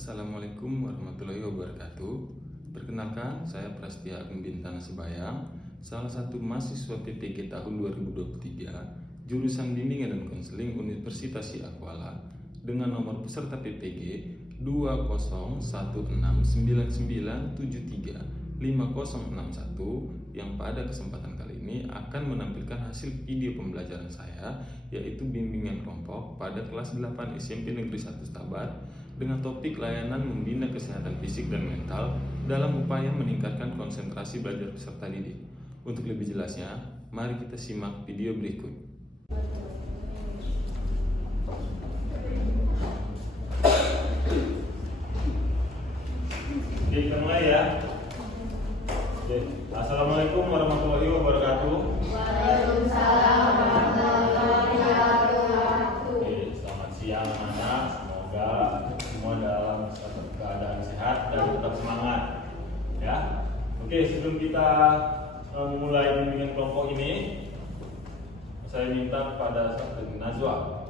Assalamualaikum warahmatullahi wabarakatuh. Perkenalkan, saya Prastia Agung Bintang Sebayang, salah satu mahasiswa PPG tahun 2023, jurusan Bimbingan dan Konseling Universitas Syahkuala, dengan nomor peserta PPG 201699735061, yang pada kesempatan kali ini akan menampilkan hasil video pembelajaran saya, yaitu bimbingan kelompok pada kelas 8 SMP Negeri 1 Stabat dengan topik layanan membina kesehatan fisik dan mental dalam upaya meningkatkan konsentrasi belajar peserta didik. Untuk lebih jelasnya, mari kita simak video berikut. Oke, kita mulai ya. Oke. Assalamualaikum warahmatullahi wabarakatuh. Waalaikumsalam warahmatullahi wabarakatuh. Oke, selamat siang anak-anak. Semoga semua dalam keadaan sehat dan tetap semangat. Ya. Oke, sebelum kita memulai bimbingan kelompok ini, saya minta kepada Saudara Najwa,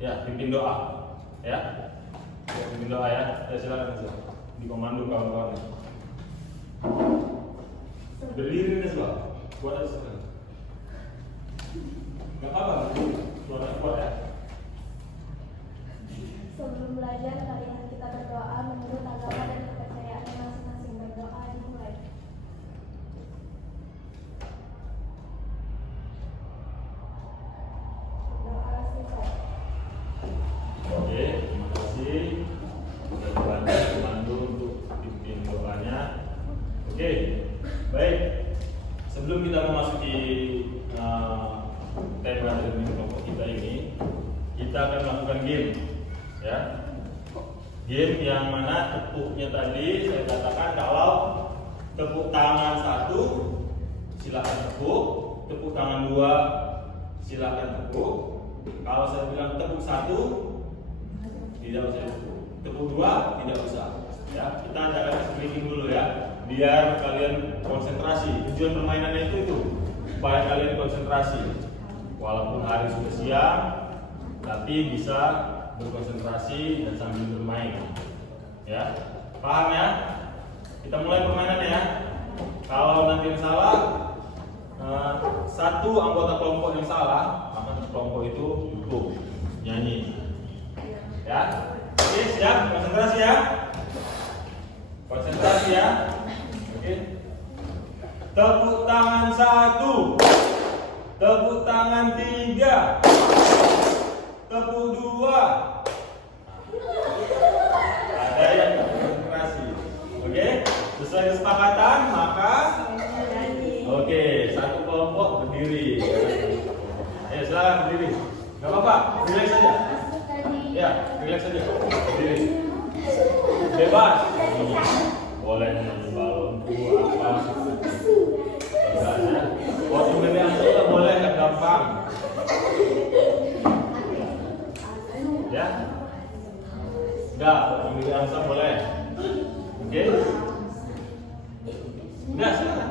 ya, pimpin doa. Ya. Pimpin doa ya. Ya, silakan Najwa. Dikomando kawan-kawan. Berdiri Najwa. Buat aja sekarang. Gak apa-apa. Suara kuat ya. Sebelum belajar, marilah kita berdoa menurut agama dan kepercayaan masing-masing. Berdoa dimulai. Berdoa selesai. Oke, terima kasih. Sudah dibantu untuk pimpin doanya. Oke, baik. Sebelum kita memasuki tema dari kelompok kita ini, kita akan melakukan game. Ya, game yang mana tepuknya tadi saya katakan kalau tepuk tangan 1 silakan tepuk tangan 2 silakan tepuk. Kalau saya bilang tepuk 1 tidak usah tepuk 2 tidak usah. Ya, kita adakan screening dulu ya, biar kalian konsentrasi. Tujuan permainannya itu supaya kalian konsentrasi. Walaupun hari sudah siang, tapi bisa berkonsentrasi dan sambil bermain. Ya, paham ya? Kita mulai permainannya ya. Kalau nanti yang salah, satu anggota kelompok yang salah, maka kelompok itu cukup nyanyi. Ya, oke, siap? Konsentrasi ya. Konsentrasi ya. Oke. Tepuk tangan 1, tepuk tangan 3, tepuk 2. Ada yang konsentrasi. Oke, sesuai kesepakatan maka oke, satu kelompok berdiri. Ayo silakan berdiri. Gak apa-apa, relax saja. Ya, relax saja. Berdiri. Bebas. Boleh nyanyi balonku apa. Enggak, waktu bebek angsa boleh, kan gampang. Ya, enggak, waktu angsa boleh. Oke, enggak, silakan.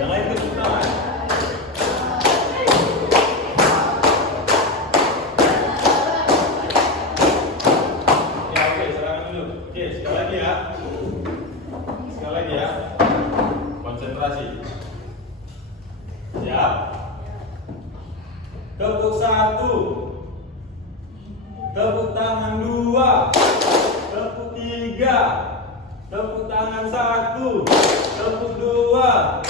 Yang lain tepuk tangan. Ya, oke, silakan dulu. Oke, sekali lagi ya. Sekali lagi ya. Konsentrasi. Siap. Tepuk 1, tepuk tangan 2, tepuk 3, tepuk tangan 1, tepuk 2.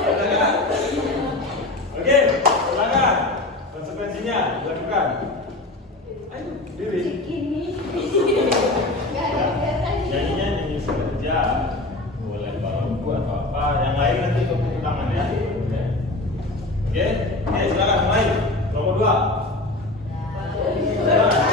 Ada nggak? Oke, silakan. Konsekuensinya lakukan. Ayo, diri. Nyanyinya nyanyi saja. Boleh balonku atau apa. Yang lain nanti tepuk tangan ya. Oke, silakan mulai. Nomor 2. Silakan.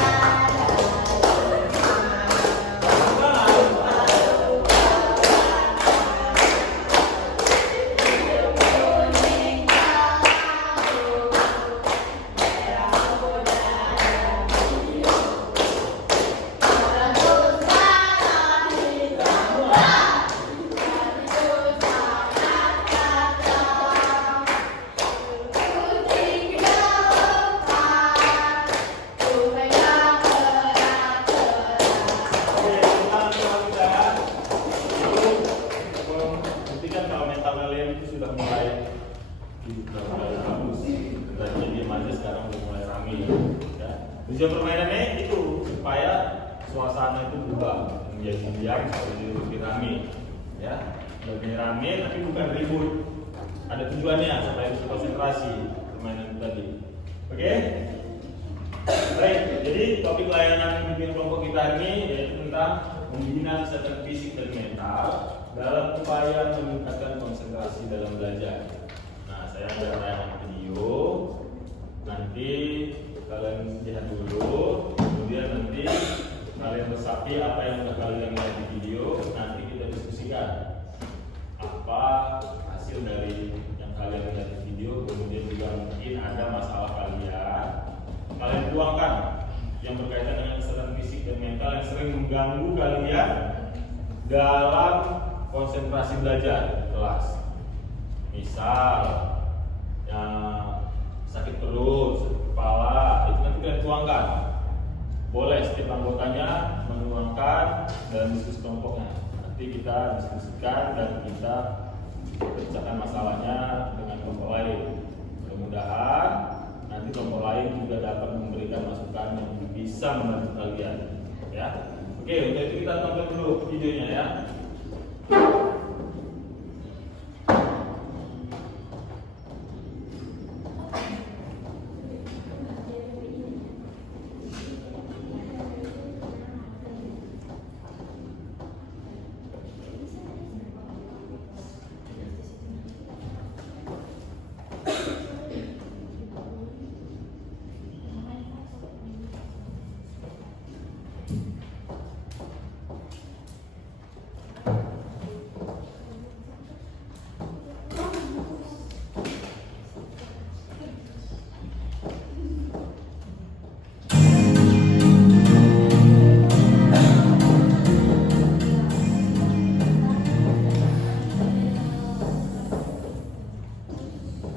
Udah mulai bagus. Tadinya diam aja, sekarang udah mulai rame. Ya. Tujuan permainannya itu supaya suasana itu berubah menjadi diam, jadi lebih rame. Ya, lebih rame tapi bukan ribut. Ada tujuannya supaya bisa konsentrasi permainan tadi. Oke? Baik, jadi topik layanan pemimpin kelompok kita ini yaitu tentang membina kesehatan fisik dan mental dalam upaya meningkatkan konsentrasi dalam belajar. Nah, saya akan tayangan video. Nanti kalian lihat dulu, kemudian nanti kalian resapi apa yang sudah kalian lihat di video. Nanti kita diskusikan apa hasil dari yang kalian lihat di video. Kemudian juga mungkin ada masalah kalian tuangkan yang berkaitan dengan kesehatan fisik dan mental yang sering mengganggu kalian dalam konsentrasi belajar di kelas. Misal yang sakit perut, sakit kepala, itu nanti kalian tuangkan. Boleh setiap anggotanya menuangkan dalam diskusi kelompoknya. Nanti kita diskusikan dan kita pecahkan masalahnya dengan kelompok lain. Mudah-mudahan nanti kelompok lain juga dapat memberikan masukan yang bisa membantu kalian. Ya, oke, untuk itu kita tonton dulu videonya ya.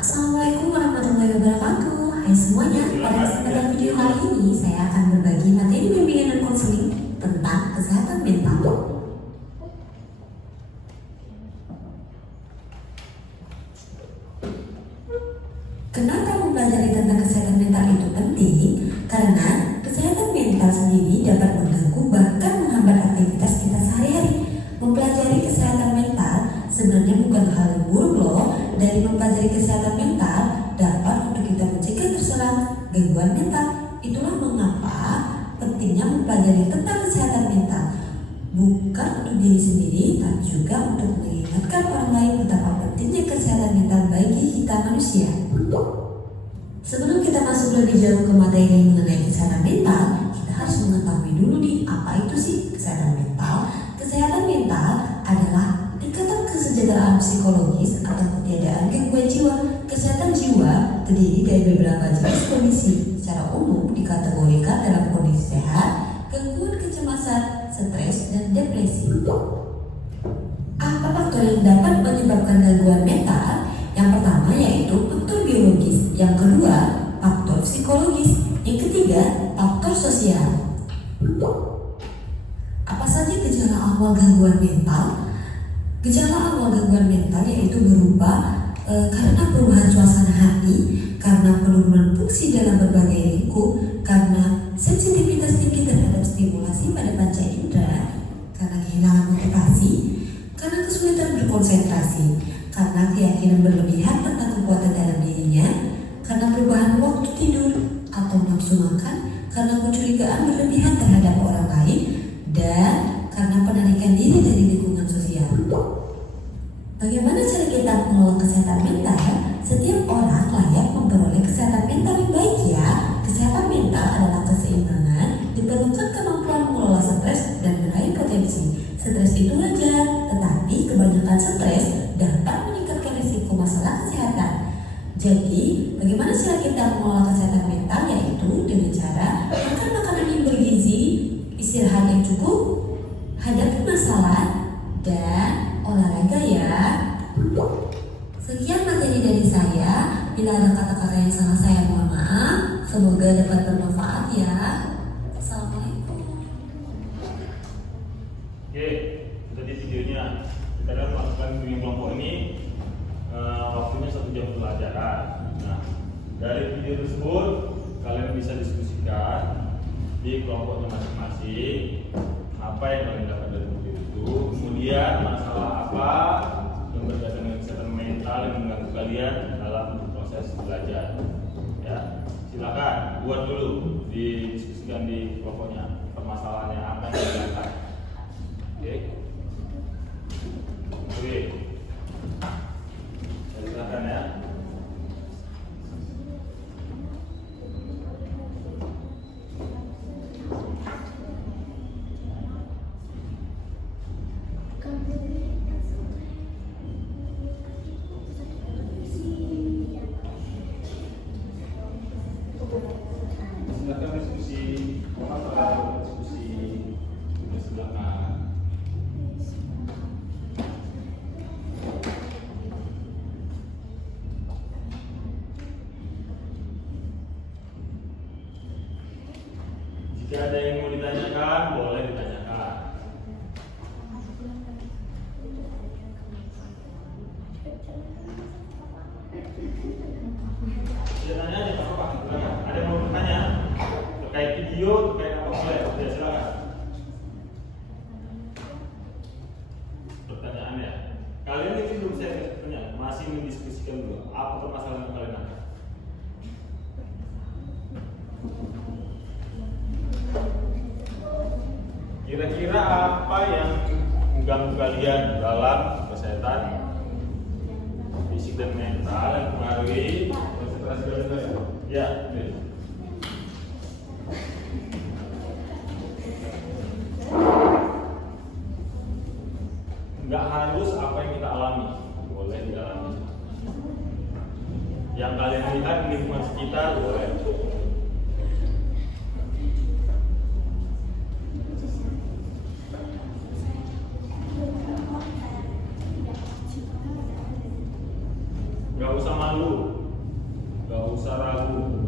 Assalamualaikum warahmatullahi wabarakatuh. Hai semuanya, pada kesempatan video kali ini saya akan berbagi materi bimbingan dan konseling tentang kesehatan mental. Kenapa mempelajari tentang kesehatan mental itu penting? Karena kesehatan mental sendiri dapat mengganggu bahkan menghambat aktivitas kita sehari-hari. Mempelajari kesehatan mental sebenarnya bukan hal yang buruk loh. Dari mempelajari kesehatan mental dapat untuk kita mencegah terserang gangguan mental. Itulah mengapa pentingnya mempelajari tentang kesehatan mental, bukan untuk diri sendiri, tapi juga untuk mengingatkan orang lain betapa pentingnya kesehatan mental bagi kita manusia. Sebelum kita masuk lebih jauh ke materi mengenai kesehatan mental, kita harus mengetahui dulu nih, apa itu sih kesehatan mental? Kesehatan mental adalah tingkatan kesejahteraan psikologis atau ketiadaan gangguan jiwa. Kesehatan jiwa terdiri dari beberapa jenis kondisi. Secara umum dikategorikan dalam kondisi sehat, gangguan kecemasan, stres, dan depresi. Apa faktor yang dapat menyebabkan gangguan mental? Yang pertama yaitu faktor biologis, yang kedua faktor psikologis, yang ketiga faktor sosial. Apa saja gejala awal gangguan mental? Gejala awal gangguan mental yaitu berupa karena perubahan suasana hati, karena penurunan fungsi dalam berbagai lingkup, karena sensitivitas tinggi terhadap stimulasi pada panca indera, karena kehilangan motivasi, karena kesulitan berkonsentrasi, karena keyakinan berlebihan tentang kekuatan dalam dirinya, karena perubahan waktu tidur atau nafsu makan, karena kecurigaan berlebihan terhadap orang lain, dan karena penarikan diri dari lingkungan sosial. Bagaimana cara kita mengelola kesehatan mental? Setiap orang layak memperoleh kesehatan mental yang baik ya. Kesehatan mental adalah keseimbangan, diperlukan kemampuan mengelola stres dan meraih potensi. Stres itu wajar, tetapi kebanyakan stres dapat meningkatkan risiko masalah kesehatan. Jadi, bagaimana cara kita mengelola kesehatan mental? Yaitu dengan cara makan makanan yang bergizi, istirahat yang cukup, hadapi masalah, dan olahraga ya. Sekian materi dari saya. Bila ada kata-kata yang salah saya mohon maaf. Semoga dapat bermanfaat ya. Assalamualaikum. Oke, itu tadi videonya. Kita akan melakukan bimbingan kelompok ini waktunya 1 jam pelajaran. Nah, dari video tersebut kalian bisa diskusikan di kelompoknya masing-masing apa yang kalian dapat dari video itu. Kemudian masalah apa yang berkaitan dengan kesehatan mental yang mengganggu kalian dalam proses belajar. Ya, silakan buat dulu didiskusikan di kelompoknya permasalahannya apa yang dilihat. Oke. Oke. Silakan ya. Silakan diskusi, masalah diskusi di silakan. Jika ada yang mau ditanyakan, boleh ditanyakan. Ya, tanya aja, Pak. Silakan. Ada yang mau bertanya terkait video, terkait apa boleh? Ya, silakan. Pertanyaan ya. Kalian ini belum saya tanya, masih mendiskusikan dulu. Apa permasalahan yang kalian ada? Kira-kira apa yang mengganggu kalian dalam kesehatan fisik dan mental yang mempengaruhi konsentrasi kalian? Ya, betul. Nggak harus apa yang kita alami, boleh dialami. Yang kalian lihat di lingkungan sekitar boleh. Gak usah malu, gak usah ragu,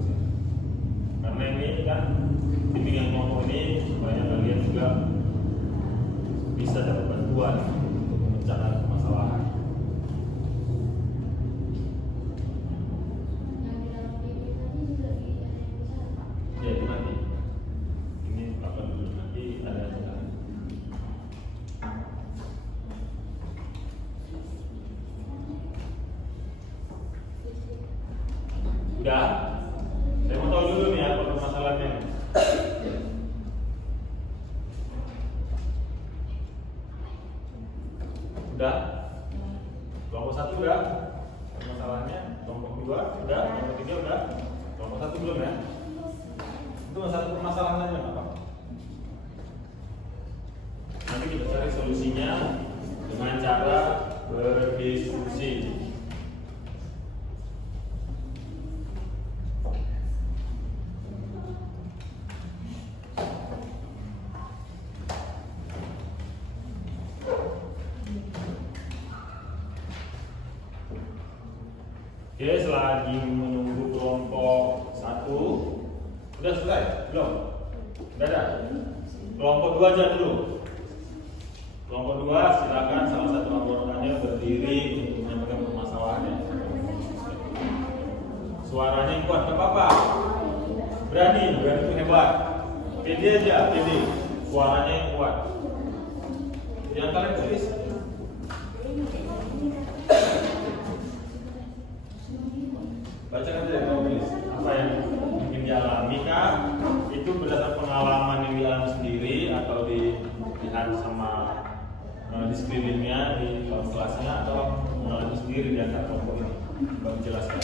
karena ini kan bimbingan kelompok ini supaya kalian juga bisa dapat bantuan untuk memecahkan permasalahan. Ya itu nanti, ini akan dulu nanti ada. Udah, saya mau tahu dulu nih apa permasalahannya. Udah, kelompok 1 udah permasalahannya, kelompok 2 udah, kelompok 3 udah, kelompok 1 belum ya? Itu satu permasalahannya apa? Nanti kita cari solusinya dengan cara berdiskusi. Oke, selagi menunggu kelompok 1 udah selesai? Belum? Udah ada? Kelompok 2 aja dulu. Kelompok 2 silakan salah satu anggotanya berdiri untuk menyampaikan permasalahannya. Suaranya yang kuat, gak apa-apa. Berani itu hebat. Pede aja, pede. Suaranya yang kuat. Yang kalian tulis. Bacakan aja tulis apa yang mungkin dialami kah? Itu berdasarkan pengalaman yang dialami sendiri atau dilihat sama di sekelilingnya di kelasnya atau mengalami sendiri di antara kelompok ini. Baru jelaskan.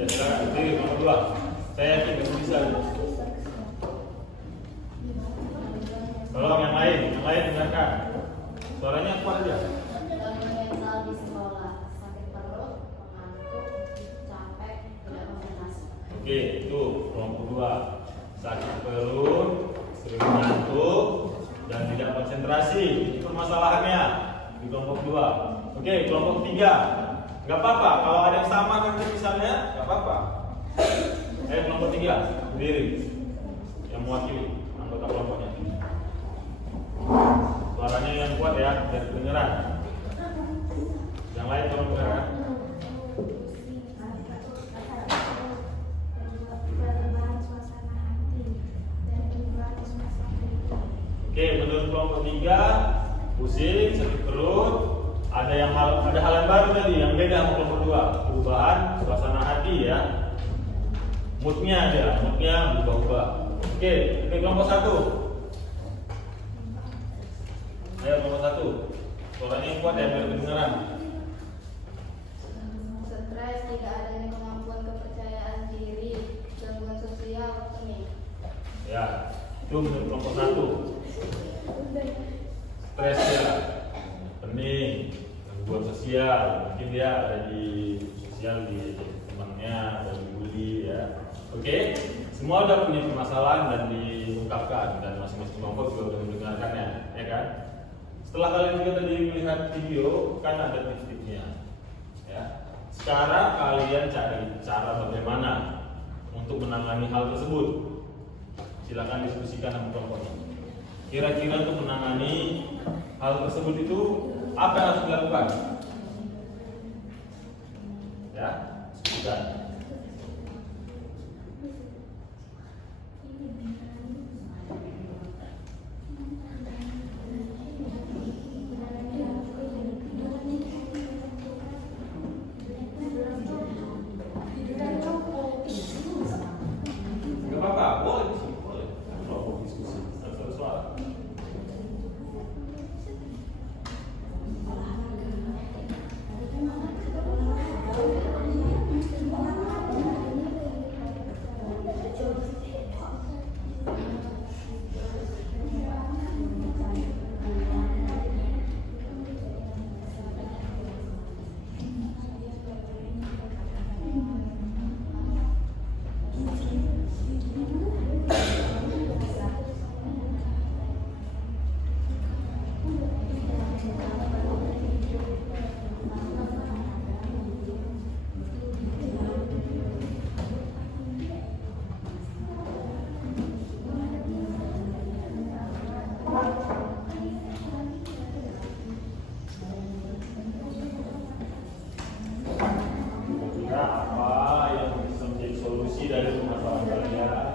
Ya silakan berdiri nomor 2. Saya yakin kamu bisa. Tolong yang lain dengarkan. Suaranya kuat aja. Oke, itu kelompok 2. Sakit perut, sering ngantuk, dan tidak konsentrasi. Itu permasalahannya di kelompok 2. Oke, kelompok 3. Gak apa-apa, kalau ada yang sama nanti misalnya, gak apa-apa. Kelompok 3, berdiri. Yang mewakili anggota kelompoknya. Suaranya yang kuat ya, dan kedengeran. lain tolong dengarkan. Oke, menurut kelompok 3, pusing, sakit perut, ada hal yang baru tadi yang beda sama kelompok 2, perubahan suasana hati ya. Moodnya berubah-ubah. Oke, kelompok 1. Ayo kelompok 1. Suaranya kuat ya biar kedengeran. Stres, tidak adanya kemampuan kepercayaan diri, gangguan sosial, pening. Ya, itu menurut kelompok 1. Stres ya, pening, gangguan sosial, mungkin dia ada di sosial di temannya, ada dibully ya. Oke, semua udah punya permasalahan dan diungkapkan dan masing-masing kelompok juga udah mendengarkannya, ya kan? Setelah kalian juga tadi melihat video, kan ada tips-tipsnya, ya. Sekarang kalian cari cara bagaimana untuk menangani hal tersebut. Silakan diskusikan sama kelompoknya. Kira-kira untuk menangani hal tersebut itu apa yang harus dilakukan? Ya, diskusikan. Gak apa-apa, boleh kelompok diskusi, harus ada suara. Apa yang bisa menjadi solusi dari permasalahan kalian?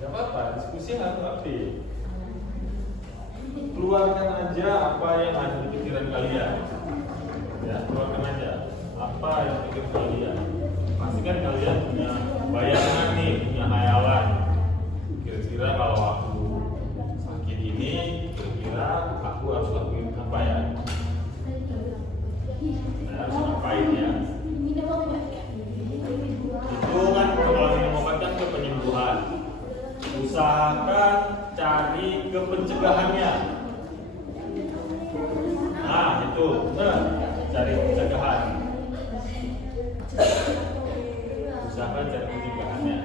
Gak apa-apa, diskusi harus aktif. Keluarkan aja apa yang ada di pikiran kalian. Ya, keluarkan aja apa yang di pikiran kalian. Pastikan kalian punya bayangan nih, punya hayalan. Kira-kira kalau aku sakit ini, kira-kira aku harus lakuin apa ya? Saya harus ngapain ya? Itu kan kalau minum obat kan ke penyembuhan. Usahakan cari ke pencegahannya. Nah itu, cari pencegahan. Usahakan cari pencegahannya.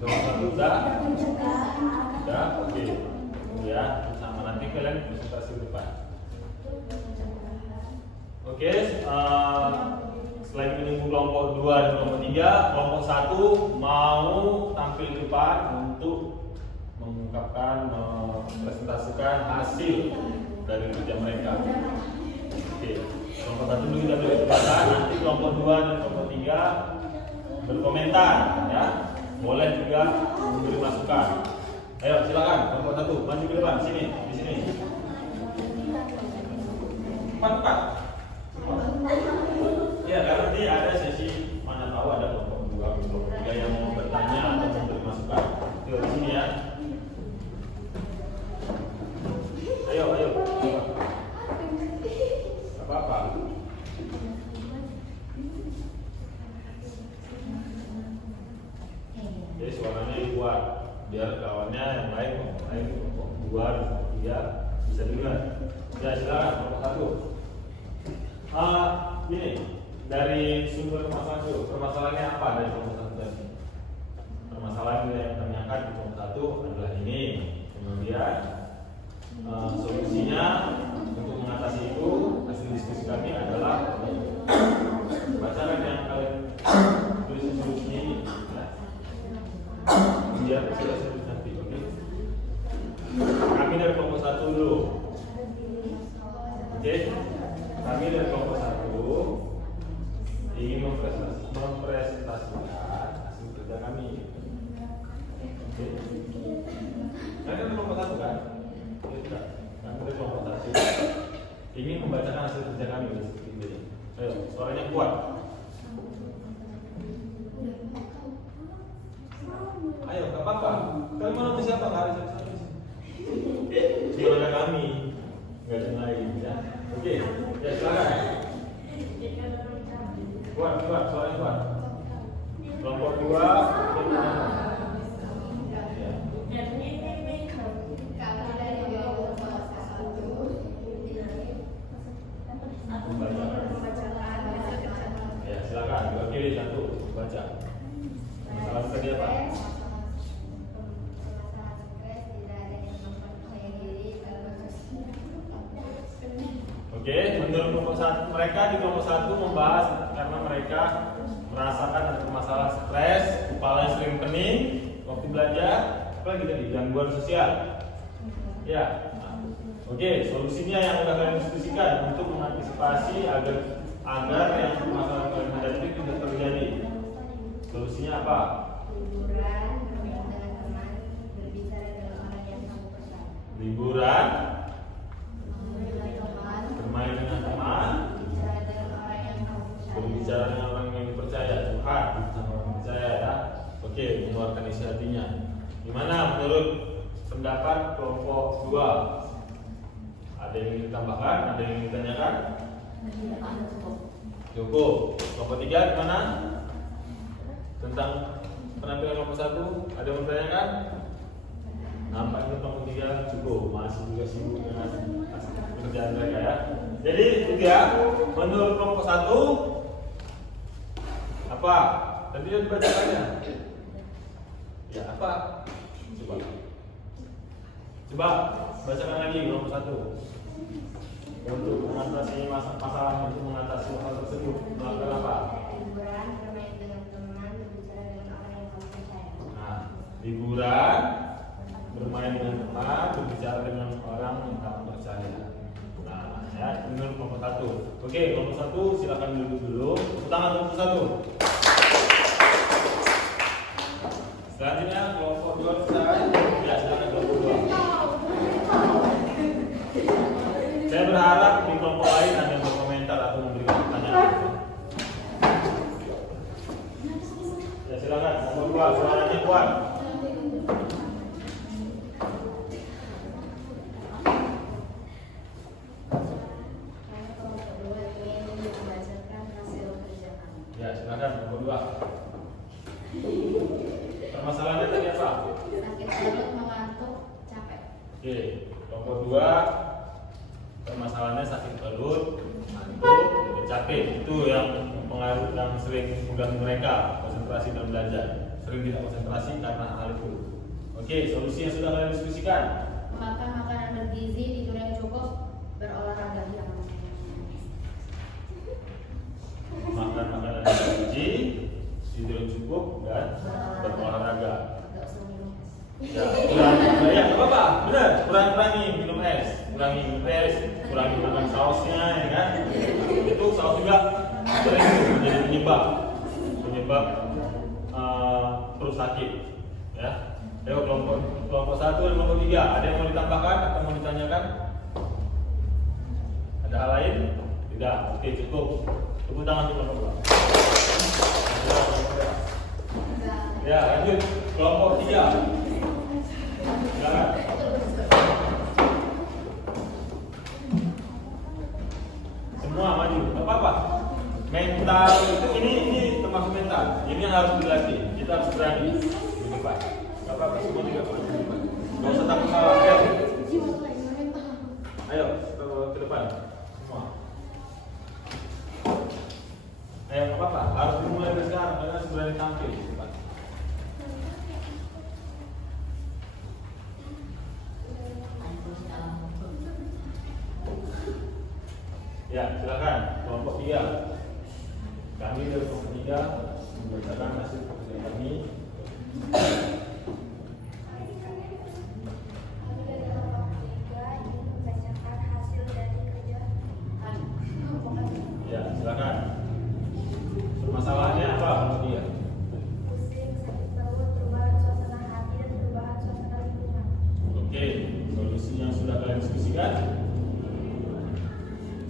Nomor 1 udah? Udah, oke. Ya, sama nanti kalian presentasi depan. Oke, selain menunggu kelompok 2 dan kelompok 3, kelompok 1 mau tampil di depan untuk mengungkapkan, mempresentasikan hasil dari kerja mereka. Oke, kelompok 1 dulu kita beri kesempatan, nanti kelompok 2 dan kelompok 3 berkomentar, ya. Boleh juga memberi masukan. Ayo silakan, kelompok 1 maju ke depan, sini, di sini. Cepat. apa-apa. Jadi suaranya dibuat biar kawannya yang lain buat dia bisa dengar. Ya silakan nomor 1. Ini dari sumber permasalahan dulu. Permasalahannya apa dari nomor 1 tadi? Permasalahan yang kami angkat di nomor 1 adalah ini. Kemudian solusinya untuk mengatasi itu hasil diskusi kami adalah bacakan yang kalian tulis solusinya ini. Biar sudah sebut nanti, oke? Kami dari kelompok 1 dulu. Oke? Kami dari kelompok 1 ingin mempresentasikan hasil kerja kami. Oke? Kalian dari kelompok 1 kan? Tidak. Kami dari kelompok 1 ingin membacakan hasil kerja kami seperti ini. Ayo, suaranya kuat. Ayo, gak apa-apa. Kalian mau nanti siapa? Gak ada siapa. Cuma ada kami, gak ada yang lain ya. Oke, ya silakan. Kuat, suaranya kuat. Kelompok 2. Ya silakan, diwakili satu, baca. Masalah tadi apa? Oke, menurut kelompok 1, mereka di kelompok 1 membahas karena mereka merasakan ada permasalahan stres, kepala yang sering pening waktu belajar, apa lagi tadi? Gangguan sosial. Ya. Oke, solusinya yang sudah kalian diskusikan untuk mengantisipasi agar yang permasalahan kalian hadapi itu tidak terjadi. Solusinya apa? Liburan, bermain dengan teman, berbicara dengan orang yang kamu percaya. Liburan, Bermain dengan teman, bermain dengan teman, berbicara dengan orang yang kamu percaya. berbicara dengan orang yang dipercaya, curhat sama orang percaya ya. Oke, mengeluarkan isi hatinya. Gimana menurut pendapat kelompok 2? Ada yang ingin ditambahkan? Ada yang ingin ditanyakan? Cukup. Kelompok 3 gimana? Tentang penampilan kelompok 1 ada yang bertanyakan? Nampaknya kelompok 3 cukup, masih juga sibuk dengan pekerjaan mereka ya. Jadi 3, menurut kelompok 1 apa? Tadi yang dibacakannya? Ya apa? Coba bacakan lagi kelompok 1. Untuk mengatasi masalah, untuk mengatasi hal tersebut melakukan apa? Liburan, bermain dengan teman, berbicara dengan orang yang kamu percaya. Nah, liburan, bermain dengan teman, berbicara dengan orang yang kamu percaya. Nah, ya, menurut kelompok 1. Oke, kelompok 1 silakan duduk dulu. Tepuk tangan kelompok 1. Selanjutnya kelompok 2 selesai. Ya, silakan kelompok 2. Saya berharap di kelompok lain ada yang berkomentar atau memberikan pertanyaan. Ya silakan kelompok 2, suaranya kuat. Kelompok 2 ingin membacakan hasil kerja kami. Ya silakan kelompok 2. Permasalahannya tadi apa? Sakit perut, mengantuk, capek. Oke, kelompok 2 permasalahannya sakit perut, ngantuk, dan capek. Itu yang mempengaruhi, yang sering mengganggu mereka konsentrasi dalam belajar. Sering tidak konsentrasi karena hal itu. Oke, solusi yang sudah kalian diskusikan. Makan makanan bergizi, tidur yang cukup, berolahraga yang Makan makanan yang bergizi, tidur yang cukup, dan berolahraga. Gak usah minum es. Ya, kurangi, ya, apa-apa, benar, kurangi minum es, kurangi minum es, kurangi makan sausnya, ya kan? Itu saus juga sering menjadi penyebab perut sakit, ya. Ayo kelompok 1 dan kelompok 3, ada yang mau ditambahkan atau mau ditanyakan? Ada hal lain? Tidak, oke cukup. Tepuk tangan untuk kelompok 2. Ya, lanjut kelompok 3. Silakan. Semua apa-apa. Mental itu ini termasuk mental. Ini harus dilatih. Kita harus berani. Di depan. Gak apa-apa, semua juga boleh di depan. Gak usah takut salah. Ayo ke depan. Semua. Ayo, gak apa-apa. Harus dimulai dari sekarang. Karena harus berani tampil di depan. Ya, silakan. Kelompok 3. Kami dari kelompok 3 membacakan hasil pekerjaan kami. Kami dari kelompok 3 ingin membacakan hasil dari kerja. Ya, silakan. Masalahnya apa kelompok 3? Pusing, sakit perut, perubahan suasana hati, dan perubahan suasana lingkungan. Oke, solusi yang sudah kalian diskusikan.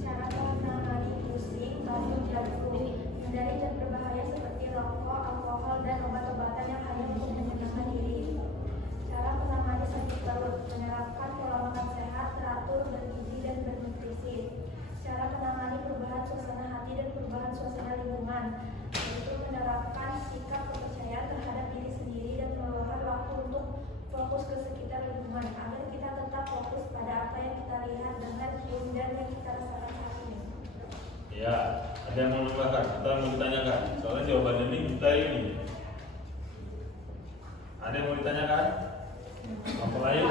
Cara menangani pusing, batuk, dan flu, hindari zat berbahaya seperti rokok, alkohol, dan obat-obatan yang hanya untuk menyenangkan diri. Cara menangani sakit perut, menerapkan pola makan sehat, teratur, bergizi, dan bernutrisi. Cara menangani perubahan suasana hati dan perubahan suasana lingkungan, yaitu menerapkan sikap kepercayaan terhadap diri sendiri dan meluangkan waktu untuk fokus ke sekitar lingkungan agar kita tetap fokus pada apa yang kita lihat, dengar, cium, dan yang kita rasakan saat ini. Ya, ada yang mau menambahkan atau mau ditanyakan? Soalnya jawabannya ini kita ini. Ada yang mau ditanyakan? Kelompok lain?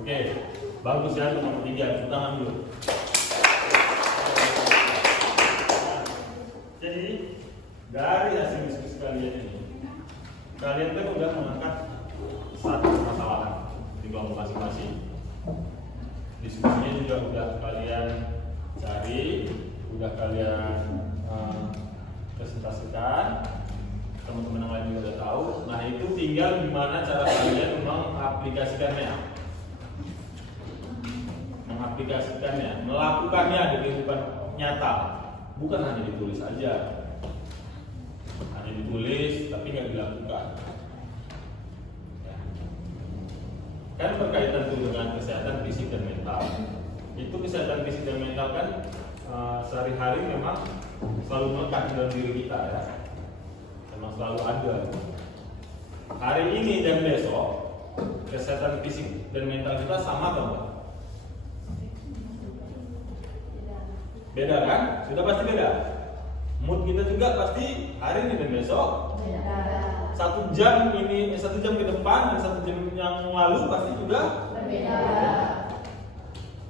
Oke, bagus ya untuk nomor 3. Tepuk tangan dulu. Jadi dari hasil diskusi kalian ini, kalian kan udah mengangkat satu permasalahan di kelompok masing-masing. Diskusinya juga udah kalian cari, udah kalian presentasikan, teman-teman yang lain juga udah tahu. Nah itu tinggal gimana cara kalian mengaplikasikannya, melakukannya di kehidupan nyata, bukan hanya ditulis aja, hanya ditulis tapi nggak dilakukan. Ya. Kan berkaitan tuh dengan kesehatan fisik dan mental. Itu kesehatan fisik dan mental kan sehari-hari memang selalu melekat dalam diri kita ya, memang selalu ada. Hari ini dan besok kesehatan fisik dan mental kita sama atau enggak? Beda kan? Sudah pasti beda. Mood kita juga pasti hari ini dan besok beda. 1 jam ini, 1 jam ke depan dan 1 jam yang lalu pasti juga berbeda.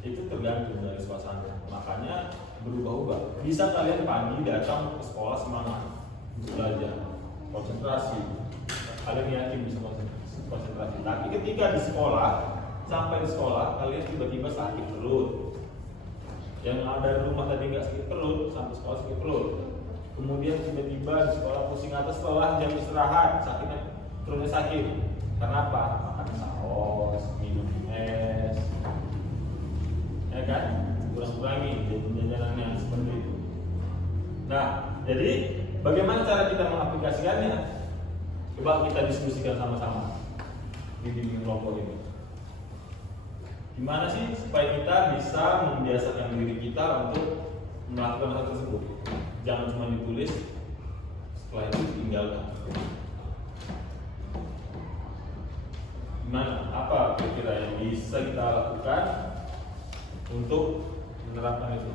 Itu tergantung dari suasana. Makanya berubah-ubah. Bisa kalian pagi datang ke sekolah semangat belajar, konsentrasi. Kalian yakin bisa konsentrasi. Tapi ketika di sekolah, sampai di sekolah kalian tiba-tiba sakit perut. Yang ada di rumah tadi nggak sakit perut, sampai sekolah sakit perut. Kemudian tiba-tiba di sekolah pusing atas setelah jam istirahat, perutnya sakit. Karena apa? Makan saus, minum es, ya kan? Kurang-kurangi jajanan yang seperti itu. Nah, jadi bagaimana cara kita mengaplikasikannya? Coba kita diskusikan sama-sama di kelompok ini. Gimana sih supaya kita bisa membiasakan diri kita untuk melakukan hal tersebut? Jangan cuma ditulis, setelah itu tinggalkan. Gimana? Apa kira-kira yang bisa kita lakukan untuk menerapkan itu?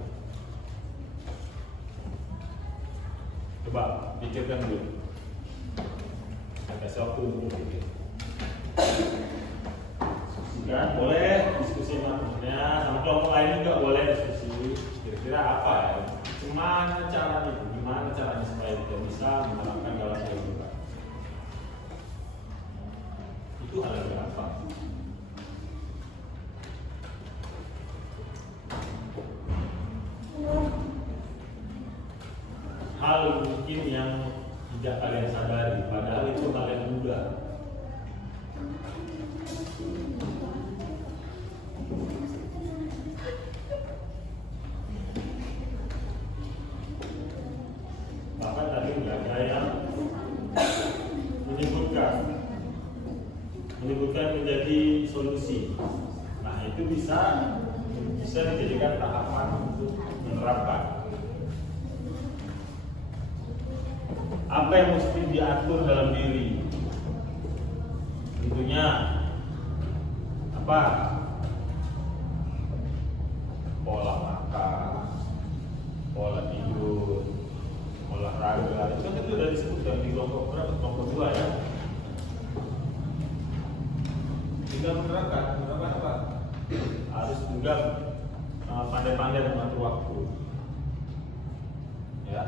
Coba pikirkan dulu. Kasih waktu untuk berpikir. Diskusikan, boleh diskusi sama temennya, sama kelompok lain juga boleh diskusi. Kira-kira apa ya? Gimana caranya supaya kita bisa menerapkan dalam kehidupan? Itu hal yang gampang. Hal mungkin yang tidak kalian sadari, padahal itu hal yang mudah. Bahkan tadi ada yang menyebutkan menjadi solusi. Nah itu bisa dijadikan tahapan untuk menerapkan. apa yang mesti diatur dalam diri? Tentunya apa? Pola makan, pola tidur, olahraga. Itu kan itu sudah disebutkan di kelompok berapa? Kelompok 2 ya. Tinggal menerapkan apa? Harus juga pandai-pandai mengatur waktu. Ya.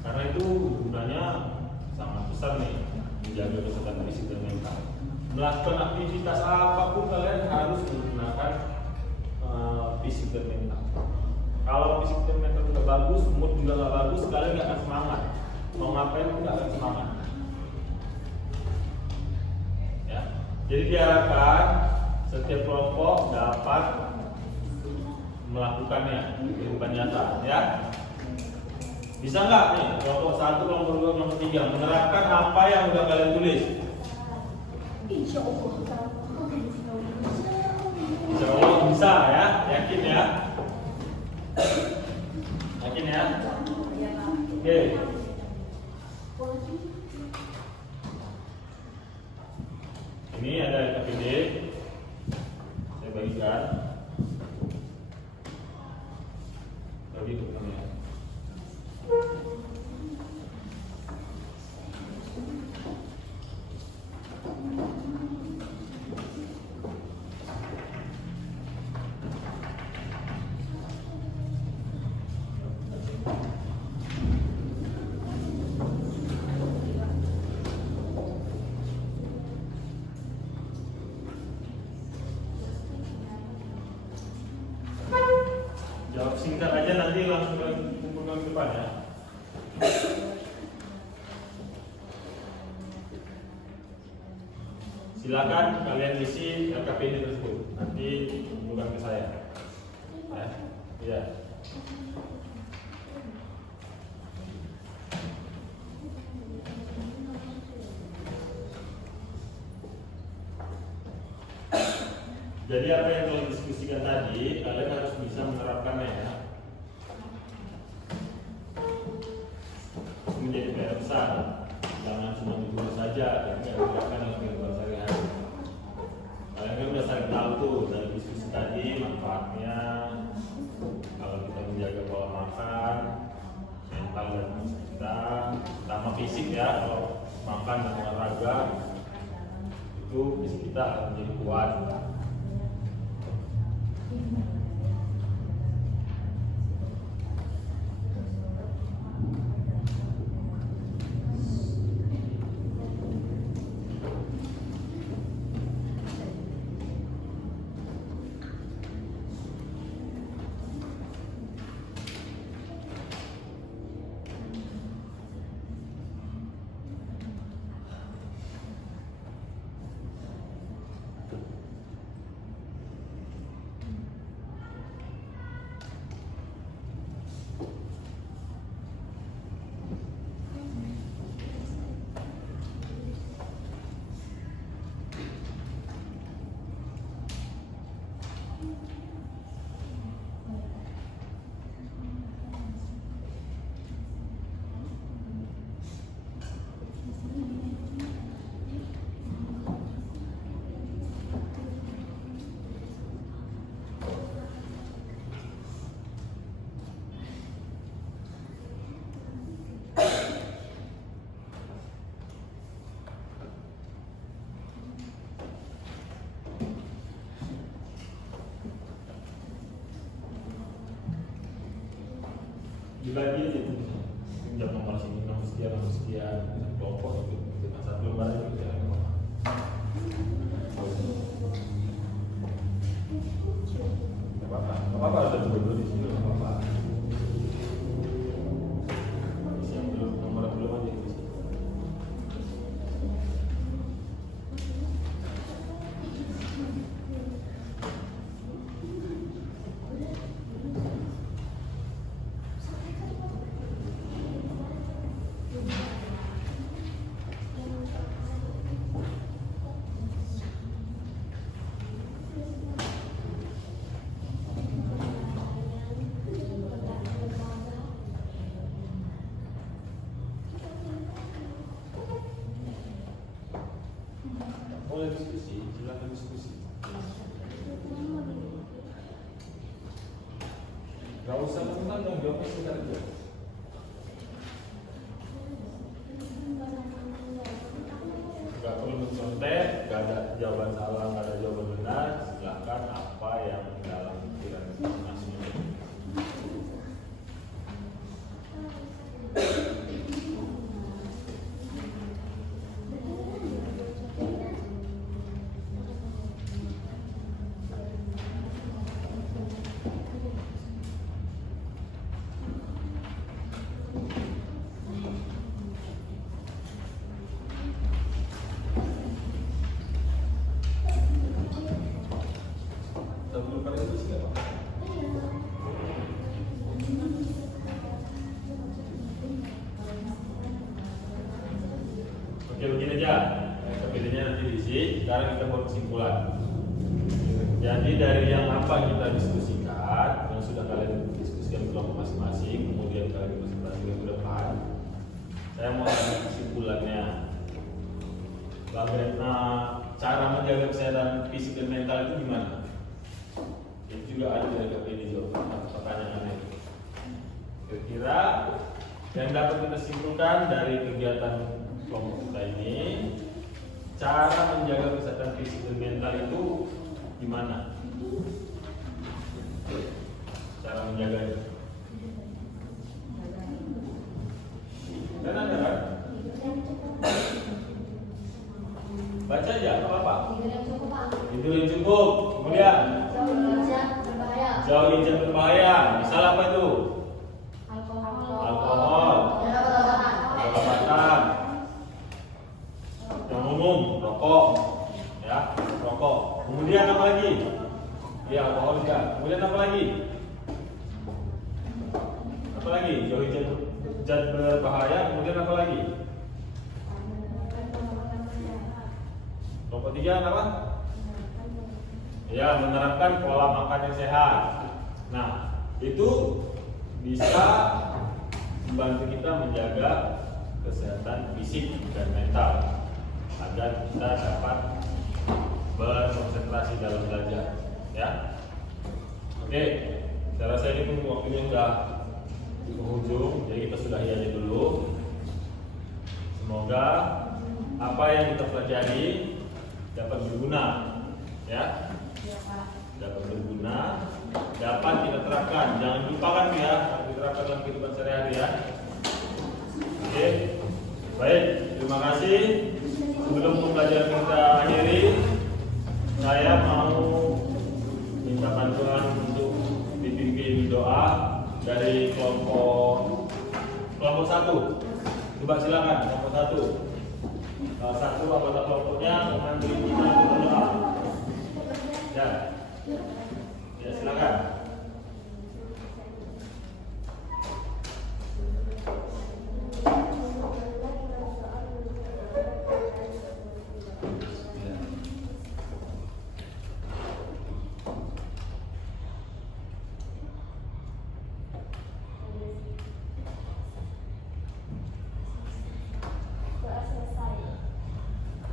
Karena itu gunanya sangat besar nih, menjaga kesehatan fisik dan mental. Melakukan aktivitas apapun kalian harus menggunakan fisik dan mental. Kalau fisik dan mental tidak bagus, mood juga nggak bagus, kalian nggak akan semangat. Mau ngapain pun nggak akan semangat. Ya. Jadi diharapkan setiap kelompok dapat melakukannya di kehidupan nyata, ya. Bisa nggak nih kelompok 1, kelompok 2, kelompok 3 menerapkan apa yang udah kalian tulis? Insya Allah. Insya Allah bisa ya, yakin ya? Yakin ya? Oke. Ini ada KPD, saya bagikan. Bagi ke kami ya. Jawab singkat aja, nanti langsung kumpulkan ke depan ya. Silakan kalian isi LKPD tersebut, nanti kumpulkan ke saya. Ya. Jadi apa yang telah diskusikan tadi, kalian harus bisa menerapkannya ya. Menjadi PR besar, jangan cuma di guru saja, tapi diterapkan dalam kehidupan sehari-hari. Kalian kan udah saling tahu tuh dari diskusi tadi manfaatnya. Kalau kita menjaga pola makan, mental dan fisik kita, terutama fisik ya, kalau makan dan olahraga itu fisik kita akan menjadi kuat. Dibagi aja tuh, jam nomor sini, nomor sekian, kelompok itu, dengan satu lembar itu ya. Gak apa-apa, ada dua di sini, gak apa-apa. Isi yang belum, nomor yang belum aja di sini. diskusi. Gak usah teman dong, jawabnya singkat aja. Gak perlu mencontek, gak ada jawaban salah, gak ada jawaban benar. Silakan apa yang dalam pikiran masing-masing. Sebelum kalian itu siapa? Oke, begini aja. Kemudiannya nanti diisi. Sekarang kita buat kesimpulan. Jadi dari yang apa kita diskusikan, yang sudah kalian diskusikan kelompok masing-masing, kemudian kalian presentasi ke depan, saya mau ambil kesimpulannya. Bagaimana cara menjaga kesehatan fisik dan mental itu gimana? Itu juga ada dari KPD jawaban pertanyaannya. Kira-kira yang dapat kita simpulkan dari kegiatan kelompok kita ini, cara menjaga kesehatan fisik dan mental itu gimana? Cara menjaganya? Dan ada kan? Baca aja, apa-apa. Tidur yang cukup. Kemudian jauhi zat berbahaya. Misal apa itu? Alkohol, obat-obatan, yang umum, rokok, ya, rokok. Kemudian apa lagi? Ya, alkohol juga. Kemudian apa lagi? Apa lagi? Jauhi zat berbahaya. Kemudian apa lagi? Nomor 3 apa? Ya, menerapkan pola makan yang sehat. Nah, itu bisa membantu kita menjaga kesehatan fisik dan mental agar kita dapat berkonsentrasi dalam belajar. Ya, oke. Saya rasa ini pun waktunya sudah di penghujung, jadi kita sudahi aja dulu. Semoga apa yang kita pelajari dapat berguna, ya, dapat berguna, dapat kita terapkan. Jangan lupakan ya, diterapkan dalam kehidupan sehari-hari ya. Oke, baik, terima kasih. Sebelum pembelajaran kita akhiri, saya mau minta bantuan untuk dipimpin doa dari kelompok 1. Coba silakan kelompok 1. Satu anggota kelompoknya mengambil kita untuk berdoa. Ya, ya silakan.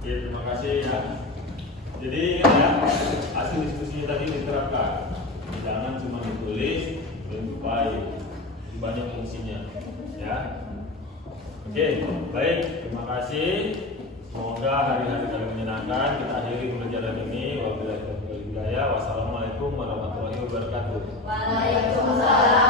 Oke, terima kasih ya. Jadi ya, hasil diskusi tadi diterapkan. Jangan cuma ditulis, lupai. Banyak fungsinya. Ya. Oke, baik. Terima kasih. Semoga hari-hari kalian menyenangkan. Kita akhiri pembelajaran ini. Wabillahi taufiq wal hidayah. Wassalamualaikum warahmatullahi wabarakatuh. Waalaikumsalam.